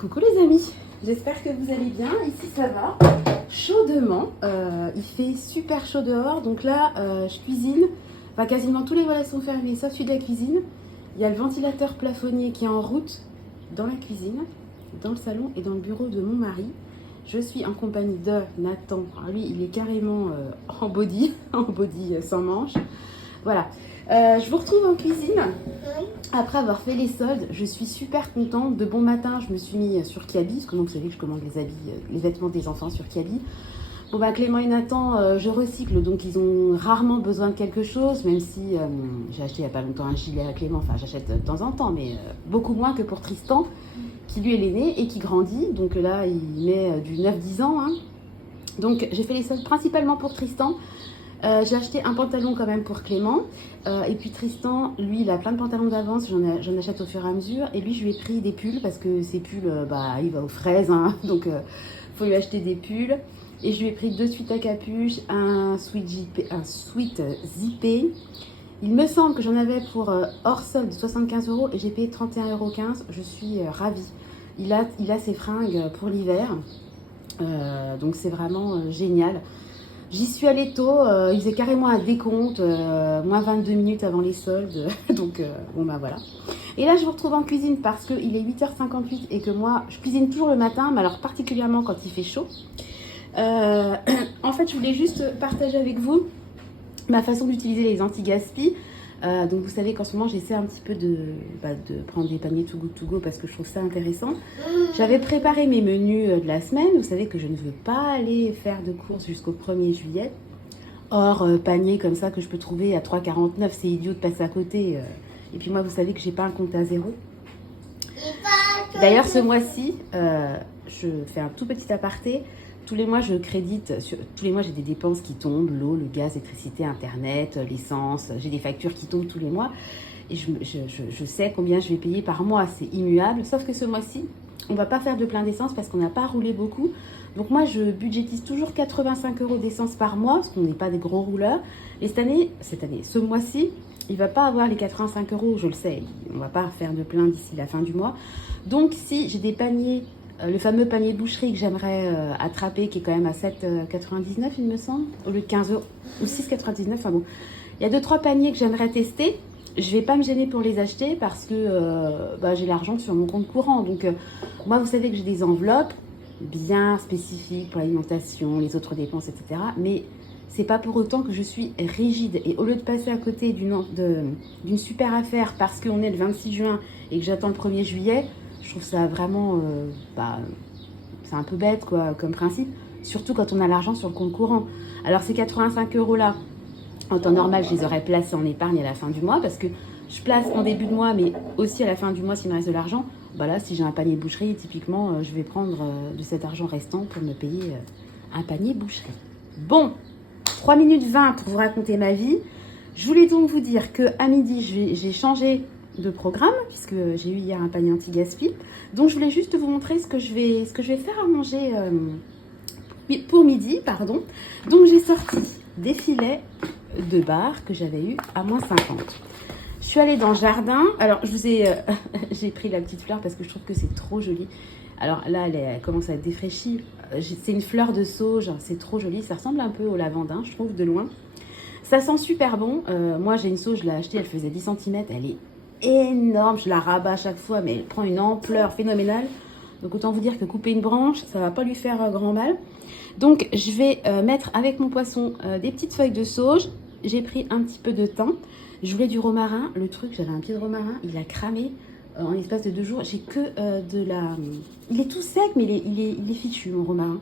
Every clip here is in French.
Coucou les amis, j'espère que vous allez bien, ici ça va, chaudement, il fait super chaud dehors, donc là je cuisine, enfin quasiment tous les volets sont fermés sauf celui de la cuisine, il y a le ventilateur plafonnier qui est en route dans la cuisine, dans le salon et dans le bureau de mon mari. Je suis en compagnie de Nathan, alors lui il est carrément en body, sans manches, voilà. Je vous retrouve en cuisine. Après avoir fait les soldes, je suis super contente. De bon matin, je me suis mis sur Kiabi, parce que vous savez que je commande les habits, les vêtements des enfants sur Kiabi. Bon bah Clément et Nathan, je recycle, donc ils ont rarement besoin de quelque chose, même si j'ai acheté il n'y a pas longtemps un gilet à Clément, enfin j'achète de temps en temps, mais beaucoup moins que pour Tristan, qui lui est l'aîné et qui grandit, donc là il met du 9-10 ans. Hein. Donc j'ai fait les soldes principalement pour Tristan. J'ai acheté un pantalon quand même pour Clément. Et puis Tristan, lui, il a plein de pantalons d'avance. J'en achète au fur et à mesure. Et lui, je lui ai pris des pulls parce que ces pulls, il va aux fraises. Hein, donc, faut lui acheter des pulls. Et je lui ai pris 2 suites à capuche, un sweat zippé. Il me semble que j'en avais pour hors solde 75 € et j'ai payé 31,15 €. Je suis ravie. Il a ses fringues pour l'hiver. Donc, c'est vraiment génial. J'y suis allée tôt, il faisait carrément un décompte, moins 22 minutes avant les soldes, donc bon bah voilà. Et là je vous retrouve en cuisine parce qu'il est 8h58 et que moi je cuisine toujours le matin, mais alors particulièrement quand il fait chaud. En fait je voulais juste partager avec vous ma façon d'utiliser les anti-gaspi. Donc vous savez qu'en ce moment j'essaie un petit peu de prendre des paniers Too Good To Go parce que je trouve ça intéressant. J'avais préparé mes menus de la semaine. Vous savez que je ne veux pas aller faire de courses jusqu'au 1er juillet. Or panier comme ça que je peux trouver à 3,49, c'est idiot de passer à côté. Et puis moi vous savez que j'ai pas un compte à zéro. D'ailleurs ce mois-ci, je fais un tout petit aparté. Tous les mois, je crédite, tous les mois, j'ai des dépenses qui tombent, l'eau, le gaz, l'électricité, Internet, l'essence, j'ai des factures qui tombent tous les mois. Et je sais combien je vais payer par mois, c'est immuable. Sauf que ce mois-ci, on ne va pas faire de plein d'essence parce qu'on n'a pas roulé beaucoup. Donc moi, je budgétise toujours 85 € d'essence par mois, parce qu'on n'est pas des gros rouleurs. Et ce mois-ci, il ne va pas avoir les 85 €, je le sais. On ne va pas faire de plein d'ici la fin du mois. Donc si j'ai des paniers... le fameux panier de boucherie que j'aimerais attraper, qui est quand même à 7,99 il me semble, au lieu de 15 € ou 6,99 €. Enfin bon, il y a 2-3 paniers que j'aimerais tester. Je ne vais pas me gêner pour les acheter parce que j'ai l'argent sur mon compte courant. Donc moi, vous savez que j'ai des enveloppes bien spécifiques pour l'alimentation, les autres dépenses, etc. Mais c'est pas pour autant que je suis rigide. Et au lieu de passer à côté d'une super affaire parce qu'on est le 26 juin et que j'attends le 1er juillet, je trouve ça vraiment, c'est un peu bête quoi, comme principe, surtout quand on a l'argent sur le compte courant. Alors ces 85 € là, en temps normal, je les aurais placés en épargne à la fin du mois parce que je place en début de mois, mais aussi à la fin du mois s'il me reste de l'argent. Bah là, si j'ai un panier boucherie, typiquement, je vais prendre de cet argent restant pour me payer un panier boucherie. Bon, 3 minutes 20 pour vous raconter ma vie. Je voulais donc vous dire qu'à midi, j'ai changé de programme puisque j'ai eu hier un panier anti-gaspi. Donc je voulais juste vous montrer ce que je vais faire à manger pour midi, pardon. Donc j'ai sorti des filets de bar que j'avais eu à moins 50. Je suis allée dans le jardin. Alors je vous ai j'ai pris la petite fleur parce que je trouve que c'est trop joli. Alors là elle commence à être défraîchie. C'est une fleur de sauge, c'est trop joli, ça ressemble un peu au lavandin, je trouve, de loin. Ça sent super bon. Moi j'ai une sauge, je l'ai achetée, elle faisait 10 cm, elle est énorme, je la rabats à chaque fois, mais elle prend une ampleur phénoménale. Donc autant vous dire que couper une branche, ça va pas lui faire grand mal. Donc je vais mettre avec mon poisson des petites feuilles de sauge. J'ai pris un petit peu de thym. Je voulais du romarin. Le truc, j'avais un pied de romarin, il a cramé en l'espace de 2 jours. J'ai que de la... Il est tout sec, mais il est fichu, mon romarin.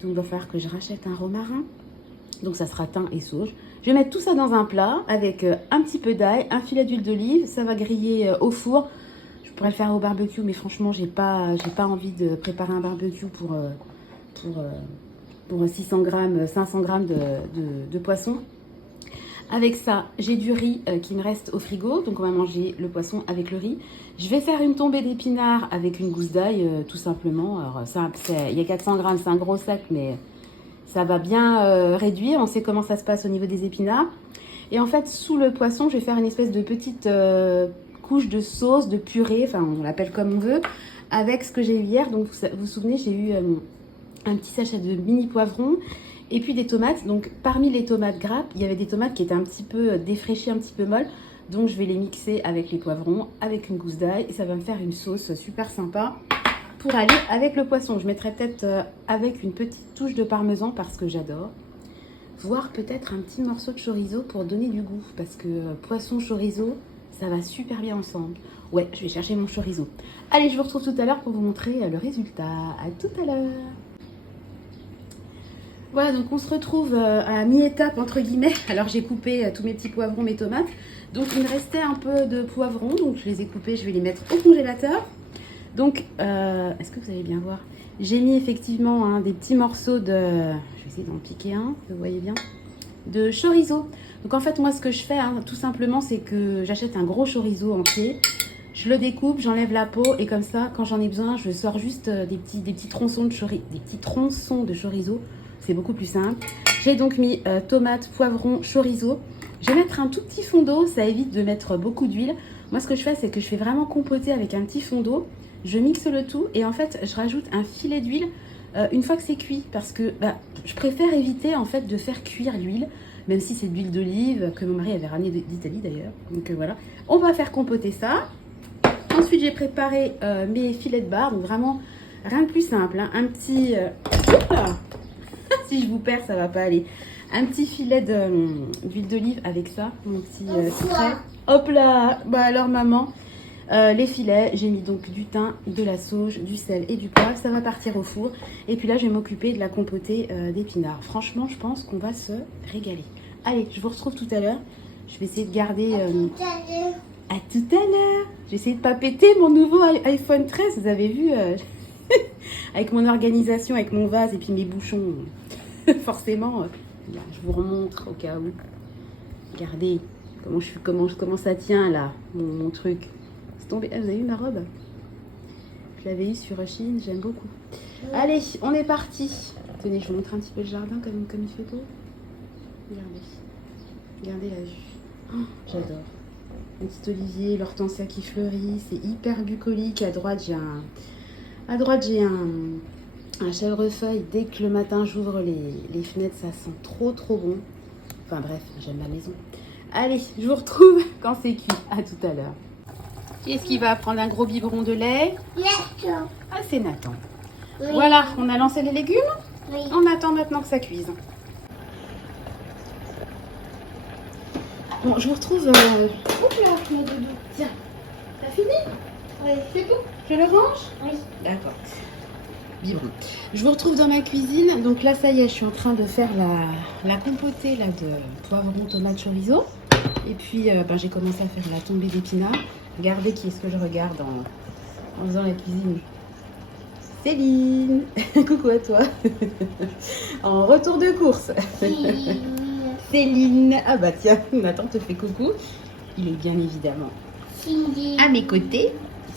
Donc il va falloir que je rachète un romarin. Donc ça sera thym et sauge. Je vais mettre tout ça dans un plat avec un petit peu d'ail, un filet d'huile d'olive. Ça va griller au four. Je pourrais le faire au barbecue, mais franchement, j'ai pas envie de préparer un barbecue pour 600 grammes, 500 grammes de poisson. Avec ça, j'ai du riz qui me reste au frigo. Donc on va manger le poisson avec le riz. Je vais faire une tombée d'épinards avec une gousse d'ail, tout simplement. Alors il y a 400 grammes, c'est un gros sac, mais... ça va bien réduire, on sait comment ça se passe au niveau des épinards. Et en fait, sous le poisson, je vais faire une espèce de petite couche de sauce, de purée, enfin on l'appelle comme on veut, avec ce que j'ai eu hier. Donc vous vous souvenez, j'ai eu un petit sachet de mini poivrons et puis des tomates. Donc parmi les tomates grappes, il y avait des tomates qui étaient un petit peu défraîchies, un petit peu molles. Donc je vais les mixer avec les poivrons, avec une gousse d'ail et ça va me faire une sauce super sympa pour aller avec le poisson. Je mettrai peut-être avec une petite touche de parmesan parce que j'adore. Voire peut-être un petit morceau de chorizo pour donner du goût parce que poisson chorizo, ça va super bien ensemble. Ouais, je vais chercher mon chorizo. Allez, je vous retrouve tout à l'heure pour vous montrer le résultat. À tout à l'heure. Voilà, donc on se retrouve à mi-étape entre guillemets. Alors j'ai coupé tous mes petits poivrons, mes tomates. Donc il me restait un peu de poivrons, donc je les ai coupés, je vais les mettre au congélateur. Donc, est-ce que vous allez bien voir? J'ai mis effectivement des petits morceaux de... Je vais essayer d'en piquer un, vous voyez bien. De chorizo. Donc en fait, moi ce que je fais, tout simplement, c'est que j'achète un gros chorizo entier. Je le découpe, j'enlève la peau et comme ça, quand j'en ai besoin, je sors juste des petits tronçons de chorizo. C'est beaucoup plus simple. J'ai donc mis tomates, poivrons, chorizo. Je vais mettre un tout petit fond d'eau, ça évite de mettre beaucoup d'huile. Moi, ce que je fais, c'est que je fais vraiment compoter avec un petit fond d'eau. Je mixe le tout et en fait, je rajoute un filet d'huile une fois que c'est cuit. Parce que je préfère éviter en fait de faire cuire l'huile, même si c'est de l'huile d'olive que mon mari avait ramené d'Italie d'ailleurs. Donc voilà, on va faire compoter ça. Ensuite, j'ai préparé mes filets de bar. Donc vraiment, rien de plus simple. Un petit... si je vous perds, ça va pas aller. Un petit filet d'huile d'olive avec ça, mon petit secret. Hop là. Bah alors maman, les filets, j'ai mis donc du thym, de la sauge, du sel et du poivre. Ça va partir au four. Et puis là, je vais m'occuper de la compotée d'épinards. Franchement, je pense qu'on va se régaler. Allez, je vous retrouve tout à l'heure. Je vais essayer de garder... À tout à l'heure. J'ai essayé de pas péter mon nouveau iPhone 13. Vous avez vu avec mon organisation, avec mon vase et puis mes bouchons. Forcément, là, je vous remontre au cas où. Regardez comment ça tient là, mon truc. C'est tombé. Ah, vous avez vu ma robe? Je l'avais eu sur Chine, j'aime beaucoup. Allez, on est parti. Tenez, je vous montre un petit peu le jardin comme il fait beau. Regardez la vue. Oh, j'adore. Un petit olivier, l'hortensia qui fleurit, c'est hyper bucolique. À droite, j'ai un chèvrefeuille. Dès que le matin j'ouvre les fenêtres, ça sent trop bon. Enfin bref, j'aime la maison. Allez, je vous retrouve quand c'est cuit. À tout à l'heure. Qui est-ce qui va prendre un gros biberon de lait? Nathan. Ah, c'est Nathan. Oui. Voilà, on a lancé les légumes. Oui. On attend maintenant que ça cuise. Bon, je vous retrouve... Oups là, mon doudou. Tiens, t'as fini? Oui. C'est tout? Je le range? Oui. D'accord. Biberon. Je vous retrouve dans ma cuisine. Donc là, ça y est, je suis en train de faire la compotée là, de poivron, tomate, chorizo. Et puis, j'ai commencé à faire la tombée d'épinards. Regardez qui est-ce que je regarde en faisant la cuisine. Céline. Coucou à toi. En retour de course. Céline. Ah bah tiens, Nathan te fait coucou. Il est bien évidemment à mes côtés.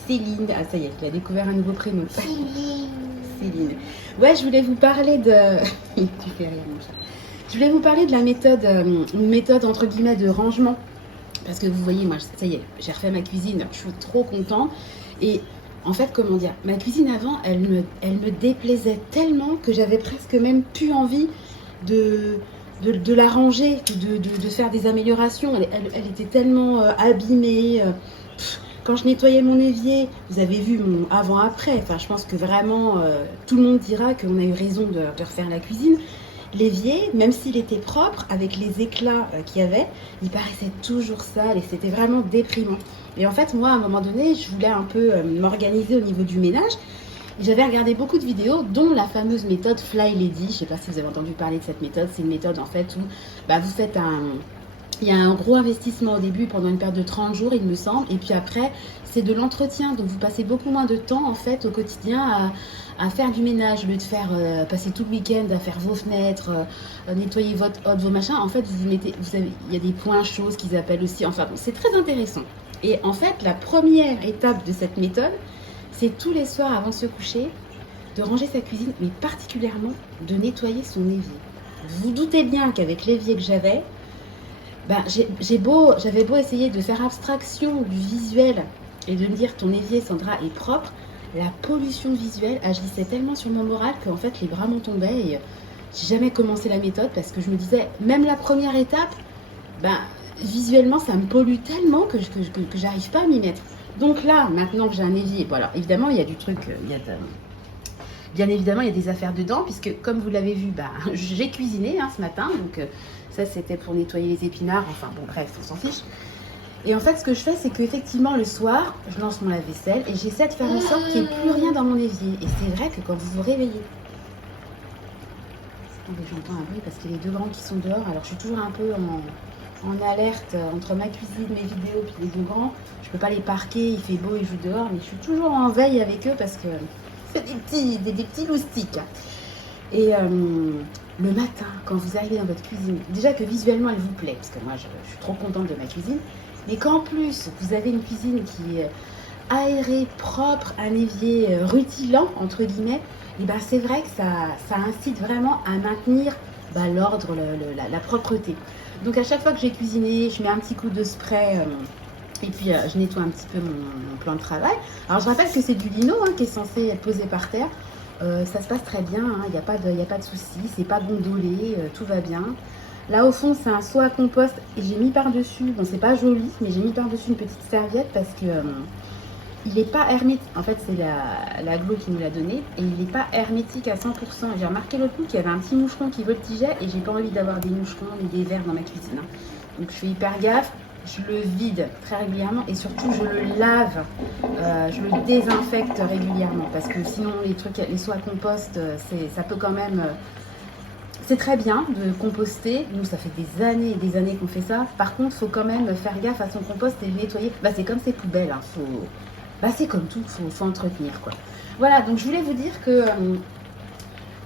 Céline. Ah ça y est, il a découvert un nouveau prénom. Céline. Ouais, je voulais vous parler de... Tu fais rire mon chat. Je voulais vous parler de la méthode, une méthode entre guillemets de rangement. Parce que vous voyez, moi, ça y est, j'ai refait ma cuisine, je suis trop contente. Et en fait, comment dire, ma cuisine avant, elle me déplaisait tellement que j'avais presque même plus envie de la ranger, de faire des améliorations. Elle était tellement abîmée. Quand je nettoyais mon évier, vous avez vu mon avant-après. Enfin, je pense que vraiment, tout le monde dira qu'on a eu raison de refaire la cuisine. L'évier, même s'il était propre, avec les éclats qu'il y avait, il paraissait toujours sale et c'était vraiment déprimant. Et en fait, moi, à un moment donné, je voulais un peu m'organiser au niveau du ménage. J'avais regardé beaucoup de vidéos, dont la fameuse méthode Fly Lady. Je ne sais pas si vous avez entendu parler de cette méthode. C'est une méthode en fait où vous faites il y a un gros investissement au début pendant une période de 30 jours, il me semble. Et puis après, c'est de l'entretien. Donc vous passez beaucoup moins de temps en fait au quotidien à faire du ménage. Au lieu de faire passer tout le week-end à faire vos fenêtres, nettoyer votre hôte, vos machins. En fait, il y a des points chauds qu'ils appellent aussi. Enfin, bon, c'est très intéressant. Et en fait, la première étape de cette méthode, c'est tous les soirs avant de se coucher, de ranger sa cuisine, mais particulièrement de nettoyer son évier. Vous vous doutez bien qu'avec l'évier que j'avais, j'avais beau essayer de faire abstraction du visuel et de me dire ton évier, Sandra, est propre, la pollution visuelle agissait tellement sur mon moral qu'en fait les bras m'en tombaient et j'ai jamais commencé la méthode parce que je me disais, même la première étape, ben, visuellement ça me pollue tellement que j'arrive pas à m'y mettre. Donc là, maintenant que j'ai un évier, bon alors évidemment il y a du truc, bien évidemment il y a des affaires dedans puisque comme vous l'avez vu, ben, j'ai cuisiné ce matin, donc ça c'était pour nettoyer les épinards, enfin bon bref, on s'en fiche. Et en fait, ce que je fais, c'est qu'effectivement, le soir, je lance mon lave-vaisselle et j'essaie de faire en sorte qu'il n'y ait plus rien dans mon évier. Et c'est vrai que quand vous vous réveillez... Attendez, j'entends un bruit parce qu'il y a les deux grands qui sont dehors. Alors, je suis toujours un peu en alerte entre ma cuisine, mes vidéos, puis les deux grands. Je ne peux pas les parquer, il fait beau, ils jouent dehors. Mais je suis toujours en veille avec eux parce que c'est des petits loustiques. Et le matin, quand vous arrivez dans votre cuisine, déjà que visuellement, elle vous plaît, parce que moi, je suis trop contente de ma cuisine. Mais qu'en plus, vous avez une cuisine qui est aérée, propre, un évier rutilant, entre guillemets, et ben c'est vrai que ça incite vraiment à maintenir l'ordre, la propreté. Donc à chaque fois que j'ai cuisiné, je mets un petit coup de spray et puis je nettoie un petit peu mon plan de travail. Alors je rappelle que c'est du lino qui est censé être posé par terre. Ça se passe très bien, il n'y a pas de souci, c'est pas gondolé, tout va bien. Là au fond c'est un seau à compost et j'ai mis par-dessus, bon c'est pas joli, mais j'ai mis par-dessus une petite serviette parce que il n'est pas hermétique. En fait c'est l'aglo qui nous l'a donné et il n'est pas hermétique à 100%. J'ai remarqué l'autre coup qu'il y avait un petit moucheron qui voltigeait et j'ai pas envie d'avoir des moucherons ni des vers dans ma cuisine. Donc je fais hyper gaffe, je le vide très régulièrement et surtout je le lave, je le désinfecte régulièrement parce que sinon les seaux à compost ça peut quand même... C'est très bien de composter. Nous, ça fait des années et des années qu'on fait ça. Par contre, il faut quand même faire gaffe à son compost et le nettoyer. C'est comme ses poubelles. C'est comme tout. Faut entretenir, quoi. Voilà, donc je voulais vous dire que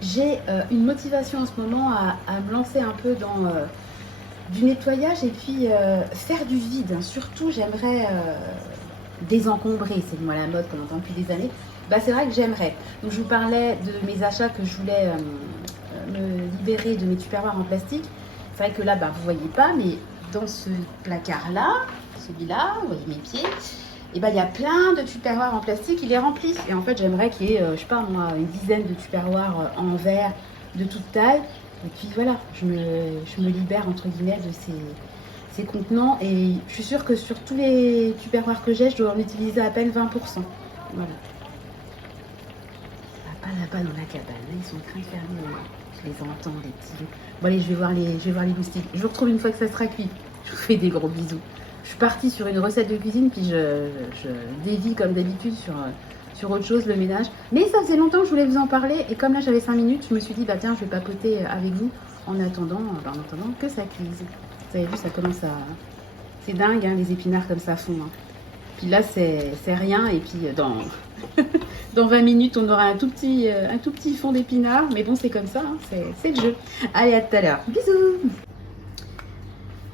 j'ai une motivation en ce moment à me lancer un peu dans du nettoyage et puis faire du vide. Surtout, j'aimerais désencombrer. C'est le mot à la mode qu'on entend depuis des années. C'est vrai que j'aimerais. Donc, je vous parlais de mes achats que je voulais... me libérer de mes tupperwares en plastique. C'est vrai que là, vous voyez pas, mais dans ce placard-là, celui-là, vous voyez mes pieds, et il y a plein de tupperwares en plastique, il est rempli. Et en fait, j'aimerais qu'il y ait, je sais pas moi, une dizaine de tupperwares en verre de toute taille. Et puis voilà, je me libère entre guillemets de ces contenants. Et je suis sûre que sur tous les tupperwares que j'ai, je dois en utiliser à peine 20%. Voilà. Pas là-bas dans la cabane, ils sont en train de fermer. Je les entends, les petits. Bon allez, je vais voir les loustiques. Je vous retrouve une fois que ça sera cuit. Je vous fais des gros bisous. Je suis partie sur une recette de cuisine, puis je dévie comme d'habitude sur autre chose, le ménage. Mais ça faisait longtemps que je voulais vous en parler, et comme là j'avais 5 minutes, je me suis dit, tiens, je vais papoter avec vous en attendant que ça cuise. Vous avez vu, ça commence à... C'est dingue, les épinards comme ça fond. Puis là, c'est rien, et puis dans 20 minutes, on aura un tout petit fond d'épinards. Mais bon, c'est comme ça, c'est le jeu. Allez, à tout à l'heure. Bisous.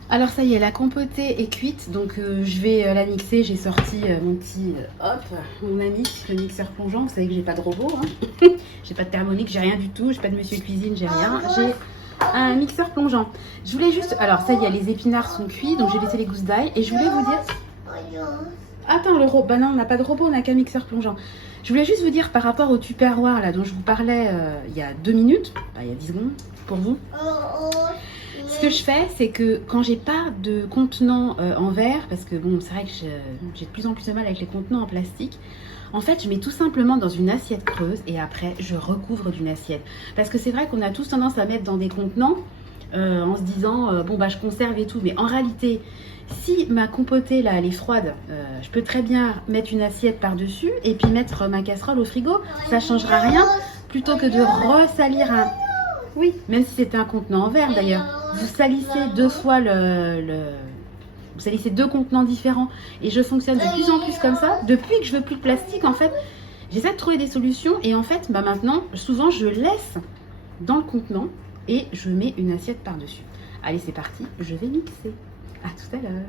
Alors ça y est, la compotée est cuite. Donc je vais la mixer. J'ai sorti mon ami, le mixeur plongeant. Vous savez que j'ai pas de robot. J'ai pas de thermomix, j'ai rien du tout. J'ai pas de monsieur cuisine, j'ai rien. J'ai un mixeur plongeant. Je voulais juste... Alors ça y est, les épinards sont cuits. Donc j'ai laissé les gousses d'ail. Et je voulais vous dire... Attends, le robot, non, on n'a pas de robot, on n'a qu'un mixeur plongeant. Je voulais juste vous dire par rapport au tupperware là, dont je vous parlais il y a 2 minutes, il y a 10 secondes pour vous. Ce que je fais, c'est que quand j'ai pas de contenant en verre, parce que bon, c'est vrai que j'ai de plus en plus de mal avec les contenants en plastique, en fait, je mets tout simplement dans une assiette creuse et après, je recouvre d'une assiette. Parce que c'est vrai qu'on a tous tendance à mettre dans des contenants en se disant, je conserve et tout, mais en réalité... Si ma compotée là elle est froide, je peux très bien mettre une assiette par-dessus et puis mettre ma casserole au frigo. Ça changera rien plutôt que de ressalir un... Oui, même si c'était un contenant en verre d'ailleurs. Vous salissez 2 fois Vous salissez 2 contenants différents. Et je fonctionne de plus en plus comme ça. Depuis que je veux plus de plastique, en fait, j'essaie de trouver des solutions. Et en fait, maintenant, souvent je laisse dans le contenant et je mets une assiette par-dessus. Allez, c'est parti, je vais mixer. À tout à l'heure.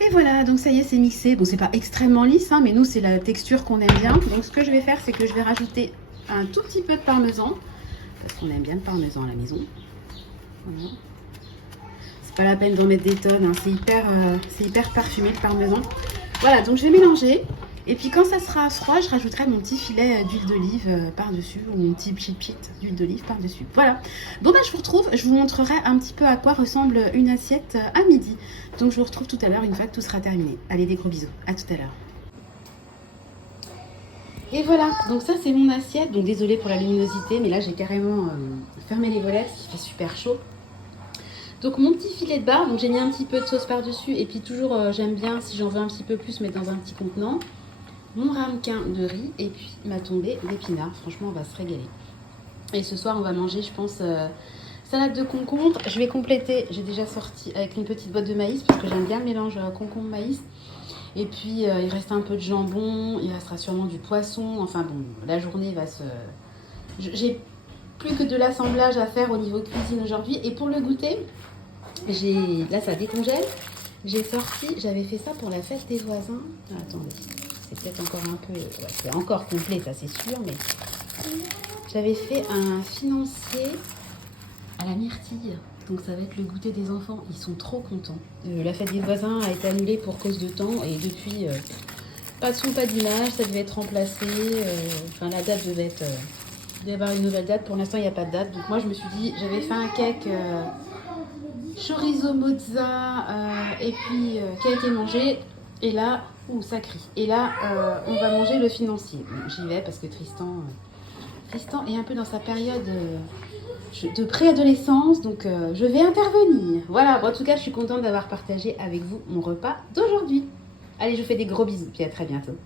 Et voilà, donc ça y est, c'est mixé. Bon, c'est pas extrêmement lisse, mais nous, c'est la texture qu'on aime bien. Donc, ce que je vais faire, c'est que je vais rajouter un tout petit peu de parmesan, parce qu'on aime bien le parmesan à la maison. Voilà. C'est pas la peine d'en mettre des tonnes, hein. C'est hyper parfumé le parmesan. Voilà, donc je vais mélanger. Et puis quand ça sera froid, je rajouterai mon petit filet d'huile d'olive par-dessus, ou mon petit pchit d'huile d'olive par-dessus. Voilà. Bon ben je vous retrouve, je vous montrerai un petit peu à quoi ressemble une assiette à midi. Donc je vous retrouve tout à l'heure une fois que tout sera terminé. Allez, des gros bisous, à tout à l'heure. Et voilà, donc ça c'est mon assiette. Donc désolée pour la luminosité, mais là j'ai carrément fermé les volets parce qu'il fait super chaud. Donc mon petit filet de bar, donc j'ai mis un petit peu de sauce par-dessus. Et puis toujours, j'aime bien, si j'en veux un petit peu plus, mettre dans un petit contenant. Mon ramequin de riz et puis ma tombée d'épinards. Franchement, on va se régaler. Et ce soir, on va manger, je pense, salade de concombre. Je vais compléter, j'ai déjà sorti avec une petite boîte de maïs parce que j'aime bien le mélange concombre-maïs. Et puis, il reste un peu de jambon, il restera sûrement du poisson. Enfin bon, la journée va se... J'ai plus que de l'assemblage à faire au niveau cuisine aujourd'hui. Et pour le goûter, là, ça décongèle. J'ai sorti, j'avais fait ça pour la fête des voisins. Ah, attendez. C'est peut-être encore un peu... Ouais, c'est encore complet, ça c'est sûr, mais... J'avais fait un financier à la myrtille. Donc ça va être le goûter des enfants. Ils sont trop contents. La fête des voisins a été annulée pour cause de temps. Et depuis, pas de son, pas d'image. Ça devait être remplacé. Enfin, la date devait être... il devait y avoir une nouvelle date. Pour l'instant, il n'y a pas de date. Donc moi, je me suis dit... J'avais fait un cake... chorizo mozza et puis qui a été mangé. Et là... Ouh, ça crie. Et là, on va manger le financier. Bon, j'y vais parce que Tristan est un peu dans sa période de préadolescence, donc je vais intervenir. Voilà, bon, en tout cas, je suis contente d'avoir partagé avec vous mon repas d'aujourd'hui. Allez, je vous fais des gros bisous, puis à très bientôt.